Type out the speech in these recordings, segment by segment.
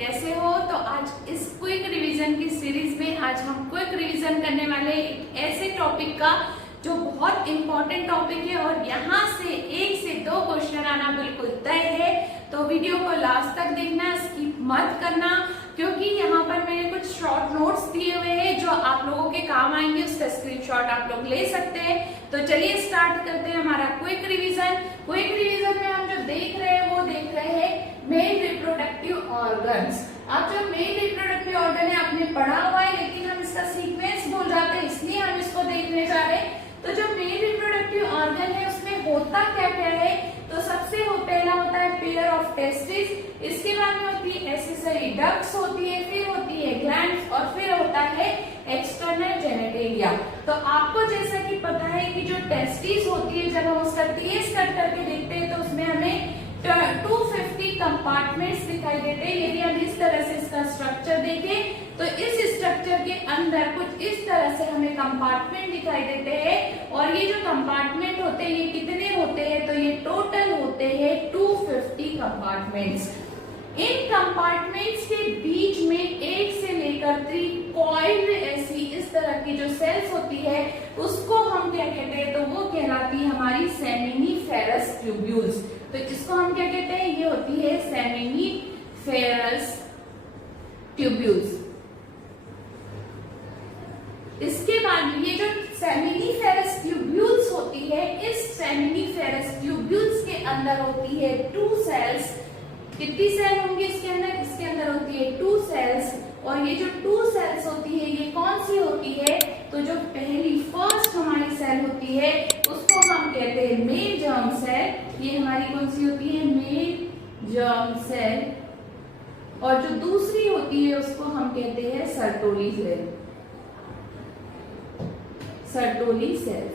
कैसे हो। तो आज इस क्विक रिवीजन की सीरीज में आज हम क्विक रिवीजन करने वाले एक ऐसे टॉपिक का जो बहुत इंपॉर्टेंट टॉपिक है और यहाँ से 1 से 2 क्वेश्चन आना बिल्कुल तय है। तो वीडियो को लास्ट तक देखना, स्किप मत करना, क्योंकि यहाँ पर मैंने कुछ शॉर्ट नोट्स दिए हुए हैं जो आप लोगों के काम आएंगे। उसका स्क्रीनशॉट आप लोग ले सकते हैं। तो चलिए स्टार्ट करते हैं हमारा क्विक रिवीजन। क्विक रिवीजन में हम जो देख रहे हैं वो देख रहे हैं मेल रिप्रोडक्टिव ऑर्गन्स। अब जो मेल रिप्रोडक्टिव ऑर्गन है आपने पढ़ा हुआ है, लेकिन हम इसका सीक्वेंस भूल जाते हैं, इसलिए हम इसको देखने जा रहे हैं। तो जो मेल रिप्रोडक्टिव ऑर्गन है उसमें होता क्या क्या है, तो सबसे पहला होता है पेयर ऑफ टेस्टिस, इसके बाद में होती है एक्सेसरी डक्ट्स होती है, फिर होती है ग्लैंड्स और फिर होता है एक्सटर्नल जेनिटेलिया। तो आपको जैसा कि पता है कि जो टेस्टिस होती है जब हम उसका टीएस कट करके देखते हैं तो उसमें हमें 250 कंपार्टमेंट्स दिखाई देते हैं। यदि हम इस तरह से इसका स्ट्रक्चर देखें तो इस स्ट्रक्चर के अंदर कुछ इस तरह से हमें कंपार्टमेंट दिखाई देते हैं। और ये जो कंपार्टमेंट होते हैं ये कितने होते हैं, तो ये टोटल होते हैं 250 कंपार्टमेंट्स। इन कंपार्टमेंट्स के बीच में 1 से लेकर 3 कॉइल्ड ऐसी इस तरह की जो सेल्स होती है उसको हम क्या कहते हैं, तो वो कहलाती है हमारी सेमिनिफेरस ट्यूब्यूल्स। तो इसको हम क्या कहते हैं, ये होती है सेमिनिफेरस ट्यूब्यूल्स। इसके बाद ये जो सेमिनिफेरस ट्यूब्यूल्स होती है, इस सेमिनिफेरस ट्यूब्यूल्स के अंदर होती है 2 सेल्स। कितनी सेल होंगी इसके अंदर होती है 2 सेल्स। और ये जो 2 सेल्स होती है ये कौन सी होती है, तो जो पहली फर्स्ट हमारी सेल होती है उसको हम कहते हैं मेल जर्म सेल। ये हमारी कौन सी होती है, मेल जर्म सेल। और जो दूसरी होती है उसको हम कहते हैं सर्टोली सेल, सर्टोली सेल।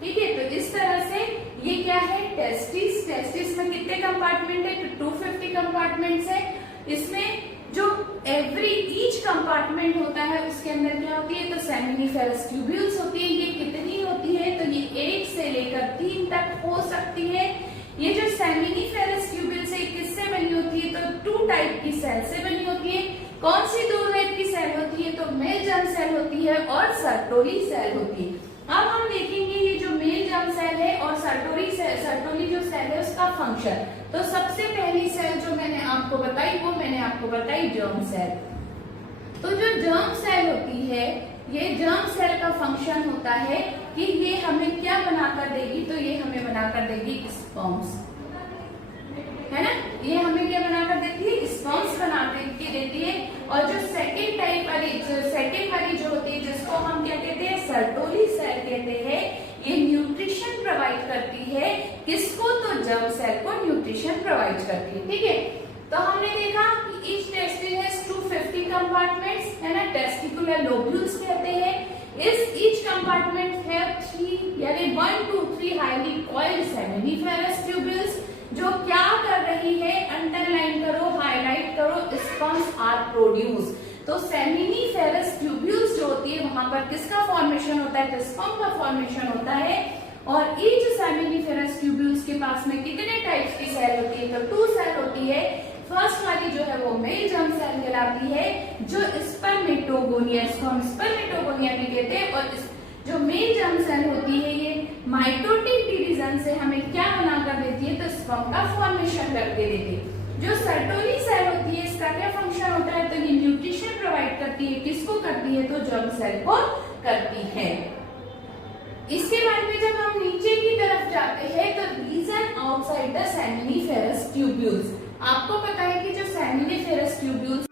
ठीक है, तो इस तरह से ये क्या है, टेस्टिस। टेस्टिस में कितने कंपार्टमेंट है, तो 250 कंपार्टमेंट्स है। इसमें जो ईच कंपार्टमेंट होता है उसके अंदर क्या होती है, तो सेमिनिफेरस ट्यूब्यूल्स होती है। ये कितनी होती है, तो ये 1 से लेकर 3 तक हो सकती है। ये जो सेमिनिफेरस ट्यूब्यूल्स है किससे बनी होती है, तो 2 टाइप की सेल से बनी होती है। कौन सी 2 टाइप की सेल होती है, तो मेल जर्म सेल होती है और सर्टोली सेल होती है। अब हम देखेंगे ये जो मेल जर्म सेल है और सर्टोली जो सेल है उसका फंक्शन। तो सबसे पहली सेल जो मैंने आपको बताई वो मैंने आपको बताई जर्म सेल। तो जो जर्म सेल होती है, ये जर्म सेल का फंक्शन होता है कि ये हमें क्या बनाकर देगी, तो ये हमें बनाकर देगी स्पर्म्स, है ना। ये हमें क्या बनाकर देती है, स्पर्म्स बना के देती है। और जो सेकेंड वाली जो होती है जिसको हम क्या कहते हैं, सर्टोली सेल कहते हैं, ये न्यूट्रिशन प्रोवाइड करती है। किसको, तो जर्म सेल को न्यूट्रिशन प्रोवाइड करती है। ठीक है, तो हमने देखा कि ईच टेस्टिस हैज 250 कंपार्टमेंट्स, है ना, टेस्टिकुलर लोब्यूल्स कहते हैं। ईच कंपार्टमेंट है 3 यानी 1 to 3 highly coiled seminiferous tubules जो क्या कर रही है, अंडरलाइन करो, हाईलाइट करो, स्पर्म्स आर प्रोड्यूस। तो सेमिनिफेरस ट्यूब्यूल्स जो होती है वहां पर किसका फॉर्मेशन होता है, तो स्पर्म का फॉर्मेशन होता है। और ईच सेमिनिफेरस ट्यूब्यूल्स के पास में कितने टाइप्स की सेल होती है, तो 2 सेल होती है। फर्स्ट वाली जो है वो मेल जर्म सेल कहलाती है, जो स्पर्मेटोगोनिया, इसको हम स्पर्मेटोगोनिया भी कहते हैं। और जो मेल जर्म सेल होती है ये माइटोटिक डिवीजन से हमें क्या बनाकर देती है, तो स्पर्म का फॉर्मेशन करके देती है। जो सर्टोली सेल होती है इसका क्या फंक्शन होता है, तो ये न्यूट्रिशन प्रोवाइड करती है। किसको करती है, तो जर्म सेल को करती है। इसके बाद में जब हम नीचे की तरफ जाते हैं तो region outside the seminiferous tubules. आपको पता है कि जो सेमिनिफेरस ट्यूब्यूल्स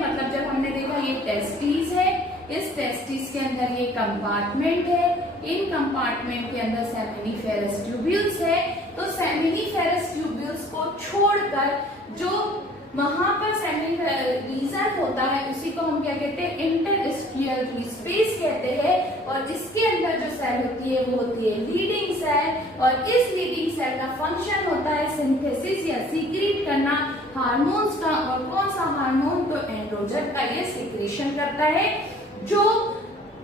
मतलब जब हमने देखा ये टेस्टिस है, इस टेस्टिस के अंदर ये कंपार्टमेंट है, इन कंपार्टमेंट के अंदर सेमिनिफेरस ट्यूब्यूल्स है। तो सेमिनिफेरस ट्यूब्यूल्स को छोड़कर जो वहां पर रीजन होता है उसी को हम क्या कहते हैं, इंटरस्टिशियल स्पेस कहते हैं। और इसके अंदर जो सेल होती है वो होती है लीडिंग सेल। और इस लीडिंग सेल का फंक्शन होता है सिंथेसिस या सीक्रेट करना हार्मोन्स का। और कौन सा हार्मोन, तो एंड्रोजन का ये सीक्रेशन करता है जो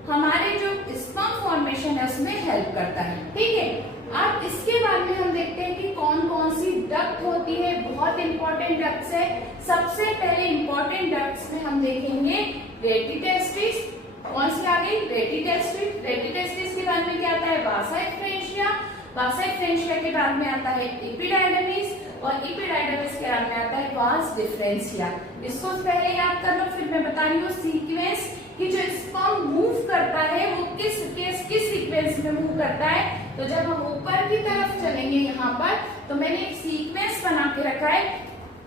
हमारे जो स्पर्म फॉर्मेशन है उसमें हेल्प करता है। ठीक है, अब इसके बाद में हम देखते हैं कि कौन कौन सी डक्ट होती है, बहुत इंपॉर्टेंट डक्ट्स है। सबसे पहले इंपॉर्टेंट डक्ट्स में हम देखेंगे रेटिटेस्टिस। कौन सी आ गई? रेटिटेस्टिस। रेटिटेस्टिस के बाद में क्या आता है? वासा इफ्रेंशिया। वासा इफ्रेंशिया के बाद में आता है एपिडाइडमिस, और एपिडाइडमिस के बाद में आता है वास डिफरेंशिया। इसको पहले याद कर लो, फिर मैं बता रही हूँ सीक्वेंस कि जो स्पर्म मूव करता है वो किस सीक्वेंस में मूव करता है। तो जब हम ऊपर की तरफ चलेंगे यहाँ पर, तो मैंने एक सीक्वेंस बना के रखा है,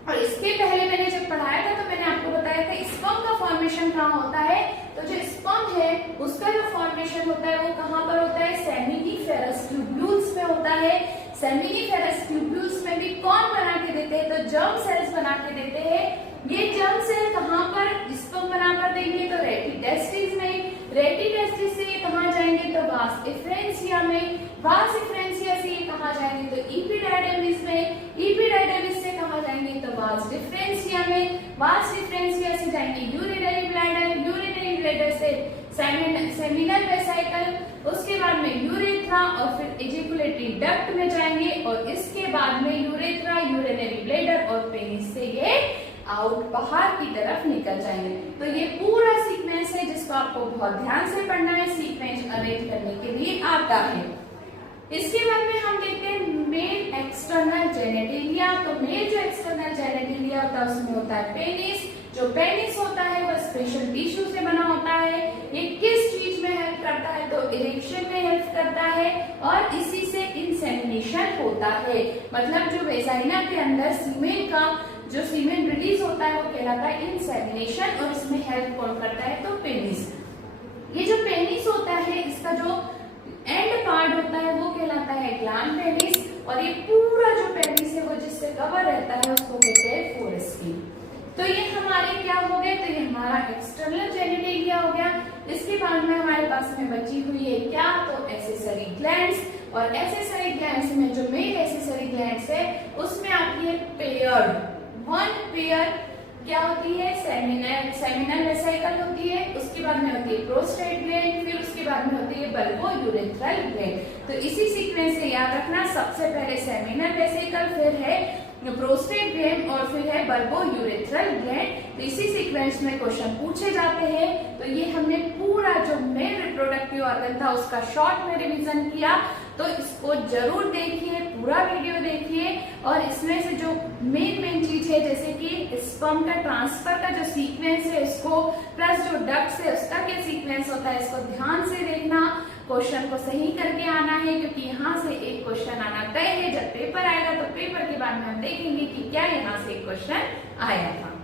और इसके पहले मैंने जब पढ़ाया था तो मैंने आपको बताया था स्पर्म का फॉर्मेशन कहाँ होता है। तो जो स्पर्म है उसका जो फॉर्मेशन होता है वो कहाँ पर होता है? सेमिनिफेरस ट्यूब्यूल्स में होता है। सेमिनिफेरस ट्यूब्यूल्स में भी कौन बना के देते हैं? तो जर्म सेल्स बना के देते हैं। ये जर्म सेल कहाँ पर स्पर्म बनाकर देंगे? तो रेटिटेस्टिस में। रेटिटेस्टिस से ये कहाँ जाएंगे? तो वास इफ्रेंशिया में। वास इफ्रेंशिया से ये कहाँ जाएंगे? तो एपिडाइडमिस में। एपिडाइडमिस से कहाँ जाएंगे? तो वास डिफरेंशिया में। वास डिफरेंशिया से जाएंगे यूरिनरी ब्लैडर। यूरिनरी ब्लैडर से सेमिनल वेसिकल, उसके बाद में यूरेथ्रा, और फिर एजिकुलेटरी डक्ट में जाएंगे, और इसके बाद में यूरेथ्रा, यूरिनरी ब्लैडर और पेनिस से ये आउट बाहर की तरफ निकल जाएंगे। तो ये पूरा सीक्वेंस है जिसको आपको बहुत ध्यान से पढ़ना है, सीक्वेंस अरेंज करने के लिए आता है। इसके बाद में हम देखते हैं मेल एक्सटर्नल जेनेटिलिया। तो मेल जो एक्सटर्नल जेनेटिलिया होता है उसमें होता है पेनिस। जो पेनिस होता है वो स्पेशल टिश्यू से बना होता है। ये किस चीज में हेल्प करता है? तो इरेक्शन में हेल्प करता है, और इसी से इंसेमिनेशन होता है। मतलब जो वेजाइना के अंदर सीमेन का जो सीमेन रिलीज होता है वो कहलाता है इंसेमिनेशन, और इसमें हेल्प कौन करता है? तो पेनिस। ये जो पेनिस होता है इसका जो एंड पार्ट होता है वो कहलाता है ग्लैंड पेनिस, और ये पूरा जो पेनिस है वो जिससे कवर रहता है उसको कहते हैं फोरेस्किन। तो ये हमारे क्या हो गए? तो ये हमारा एक्सटर्नल जेनिटेलिया हो गया। इसके बाद में हमारे पास में बची हुई है क्या? तो एक्सेसरी ग्लैंड्स, और एक्सेसरी ग्लैंड्स में जो मेल एक्सेसरी ग्लैंड्स है उसमें आती है पेयर। वन पेयर क्या होती है? सेमिनल वेसिकल होती है, उसके बाद में होती है प्रोस्टेट ग्लैंड, फिर उसके बाद में होती है बल्बो यूरेथ्रल ग्लैंड। तो इसी सीक्वेंस से याद रखना, सबसे पहले सेमिनल वेसिकल, फिर है प्रोस्टेट ग्लैंड, और फिर है बल्बो यूरेथ्रल ग्लैंड। तो इसी सीक्वेंस में क्वेश्चन पूछे जाते हैं। तो ये हमने पूरा जो मेल रिप्रोडक्टिव ऑर्गन था उसका शॉर्ट में रिवीजन किया। तो इसको जरूर देखिए, पूरा वीडियो देखिए, और इसमें से जो मेन चीज है जैसे कि स्पर्म का ट्रांसफर का जो सीक्वेंस है इसको, प्लस जो डक्ट्स है उसका क्या सीक्वेंस होता है, इसको ध्यान से देखना। क्वेश्चन को सही करके आना है, क्योंकि यहाँ से एक क्वेश्चन आना तय है। जब पेपर आएगा तो पेपर के बाद में हम देखेंगे कि क्या यहाँ से एक क्वेश्चन आया था।